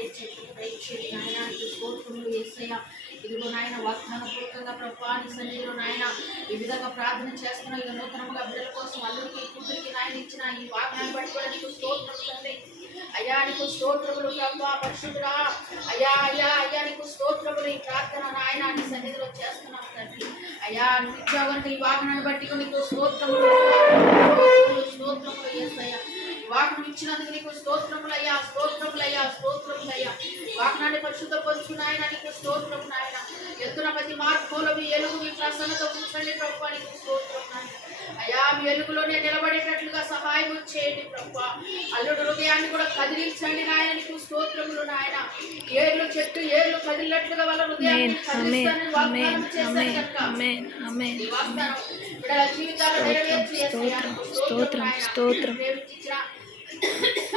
దయచేయండి నాయన. స్తోత్రములు యేసయ్య. ఇదిగో నాయన వాగ్దాన పూర్వకంగా ప్రభా నీ సన్నిధిలో నాయన ఈ విధంగా ప్రార్థన చేస్తున్నాం. ఇక నూతనముగా బిడ్డల కోసం అల్లుడికి కూతురికి నాయన ఇచ్చిన ఈ వాగ్దాన్ని బట్టి కూడా నీకు స్తోత్రములు తండ్రి. అయ్యా నీకు స్తోత్రములు ప్రభా పరిశుద్ధుడా. అయ్యా అయ్యా అయ్యా నీకు స్తోత్రములు. ఈ ప్రార్థన నాయన నీ సన్నిధిలో చేస్తున్నాం తండ్రి. అయ్యా నువ్వు ఇచ్చావంటే ఈ వాగ్దాన్ని బట్టి నీకు స్తోత్రములు స్తోత్రములు యేసయ్య. వాగ్దానం ఇచ్చినందుకు నీకు స్తోత్రములయ్యా స్తోత్రములయ్యా స్తోత్రములయ్యా. వాగ్దాన్ని పరిశుద్ధపరచు నాయన నీకు స్తోత్రము నాయన. ఎత్తున ప్రతి మార్గంలో మీ ఎలుగు మీ ప్రసన్నత ఉంచండి ప్రభా నీకు స్తోత్రం నాయన. అయ్యా మీ ఎలుగులోనే నిలబడేటట్లుగా సహాయం చేయండి ప్రభా. అల్లుడు హృదయాన్ని కూడా కదిలించండి నాయన నీకు స్తోత్రములు నాయన. ఏర్లు చెట్టు ఏర్లు కదిలినట్లుగా వాళ్ళ హృదయాన్ని కదిలిస్తానని వాగ్దానం చేశారు కనుక ఈ వాగ్దానం బిడ్డల జీవితాలు నెరవేర్చి స్తోత్రం.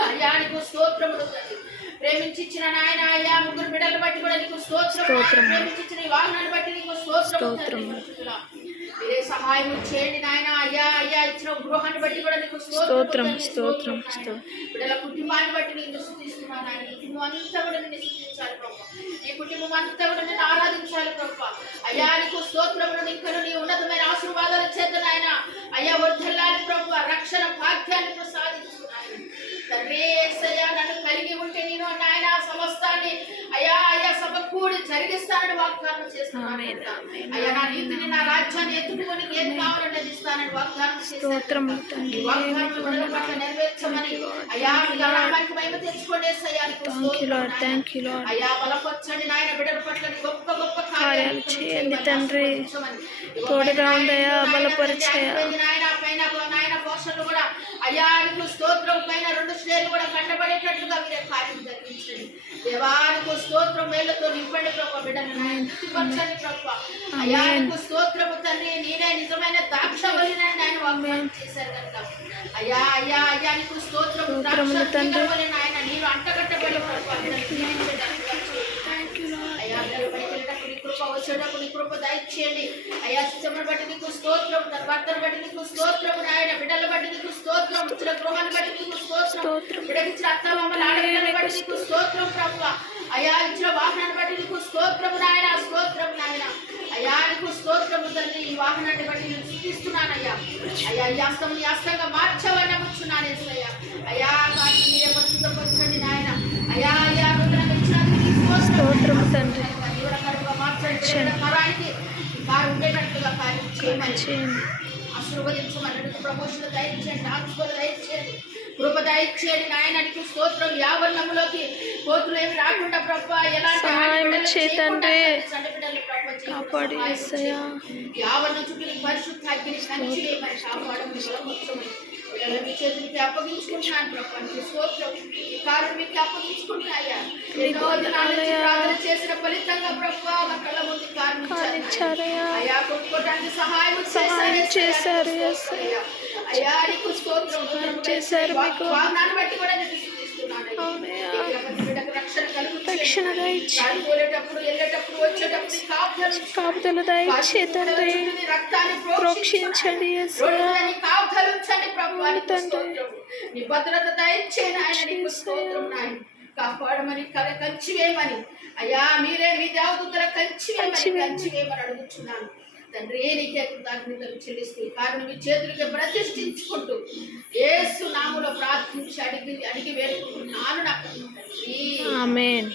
అయ్యా నీకు స్తోత్రములు తండ్రి. ప్రేమించిన నాయన అయ్యా ముగ్గురు బిడ్డలు బట్టి కూడా నీకు స్తోత్రం. ప్రేమించిన ఈ వాహనాన్ని బట్టి నీకు స్తోత్రం. మీరే సహాయం చేయండి నాయన. అయ్యా అయ్యా ఇచ్చిన గృహాన్ని బట్టి కూడా నీకు స్తోత్రం. బిడ్డల కుటుంబాన్ని బట్టి నేను స్తుతిస్తున్నాను ఆయన. ఈ కుటుంబం అంతా కూడా నిన్ను స్తుతించాలి ప్రభా. ఈ కుటుంబం అంతా కూడా నిన్ను ఆరాధించాలి ప్రభా. అయ్యా నీకు స్తోత్రములు. నీకు నీ ఉన్నతమైన ఆశీర్వాదాలు చేత నాయన అయ్యా వర్ధిల్లాలి ప్రభా. రక్షణ భాగ్యాన్ని ప్రసాదించు తండ్రి యేసయ్య. నన్ను కలిగి ఉంటే నేను నాయన సమస్తాన్ని అయ్యా అయ్యా సమకూడి జరిగిస్తానని వాగ్దానం చేస్తున్నాను. అయ్యా నా నీతిని నా రాజ్యాన్ని ఎత్తుకుని ఏది కావాలని ఇస్తానని వాగ్దానం చేస్తున్నాను. పట్ల నెరవేర్చమని అయ్యా నామానికి మహిమ తెచ్చుకోండి యేసయ్య. అయ్యా బలపరచండి నాయన. బిడ్డల పట్ల గొప్ప గొప్ప కార్యాలు చేయండి తండ్రి. తోడుగా ఉండయా బలపరిచయా నాయన. పైన నాయన పోషణలు కూడా అయ్యా నీకు స్తోత్రం. పైన 2 శ్రేణులు కూడా కంటపడేటట్లుగా మీరే కార్యం జరిగించండి దేవానికి స్తోత్రం. వేళ్లతో నింపండి ప్రభా. బిడ్డను తృప్తిపరచండి ప్రభా. అయ్యా నీకు స్తోత్రము తండ్రి. నేనే నిజమైన ద్రాక్షవల్లినని ఆయన వాగ్దానం చేశారు కనుక అయ్యా అయ్యా అయ్యా నీకు స్తోత్రము. ద్రాక్షవల్లి నాయన నీరు అంటగట్టబడి ప్రభా. అయ్యా కృప వచ్చేటప్పుడు నీ కృప దయచేయండి అయ్యా. శిక్షను బట్టి నీకు స్తోత్రం. తన భర్తను బట్టి నీకు స్తోత్రం నాయన. బిడ్డల బట్టి నీకు స్తోత్రం. ఇచ్చిన గృహాన్ని బట్టి నీకు స్తోత్రం. బిడ్డకిచ్చిన అత్తమామల ఆడపిల్లల బట్టి నీకు స్తోత్రం ప్రభు. అయ్యా ఇచ్చిన వాహనాన్ని బట్టి నీకు స్తోత్రము నాయన స్తోత్రం నాయన. అయ్యా నీకు స్తోత్రము తండ్రి. ఈ వాహనాన్ని బట్టి నేను స్థుతిస్తున్నానయ్యా. అయ్యా ఈ హస్తం ఈ హస్తంగా మార్చవని నమ్ముచున్నాను యేసయ్య. అయ్యా వాటిని మీరే పరిశుద్ధపరచండి నాయన. అయ్యా అయ్యా ఇచ్చినందుకు నీకు స్తోత్రము తండ్రి. మరానికి కారు ఉండేటట్లుగా కార్యం చేయమని ఆశీర్వదించమని. ప్రమోషన్ దయచేయండి. ట్రాన్స్ఫర్ దయచేయండి. కృప దయచేయండి నాయన. నీకు స్తోత్రం. యావరణంలోకి కోతులు ఏమి రాకుండా ప్రభా ఎలాంటి యావరణ చుట్టూ పరిశుద్ధ అగ్ని కంచి వేయమని కాపాడమని మీ చేతులకి అప్పగించుకుంటున్నాను ప్రభా. నీకు స్తోత్రం. ఈ కారుని మీకు అప్పగించుకుంటున్నాయా. ఎన్నో దినాల నుంచి ప్రార్థన చేసిన ఫలితంగా ప్రభా మా కళ్ళ ముందు కారు అయ్యా కొట్టుకోవడానికి సహాయం చేశారు. అయ్యా నీకు స్తోత్రం చేశారు. వాగ్దానాన్ని బట్టి కూడా నేను రక్షణ వెళ్ళేటప్పుడు కాపుదల దయచేతండి. ప్రోక్షించండి నీ భద్రత దయచేయండి ఆయన. నీకు స్తోత్రం నాయన. కాపాడమని కంచివేయమని అయ్యా మీరే మీ దేవదూతల కంచివేయమని అడుగుతున్నాను తండ్రి. నీకే కృతజ్ఞతలు చెల్లిస్తూ కారణం మీ చేతులకి ప్రతిష్ఠించుకుంటూ యేసు నామములో ప్రార్థించి అడిగి వేడుకుంటున్నాను నా తండ్రి. ఆమేన్.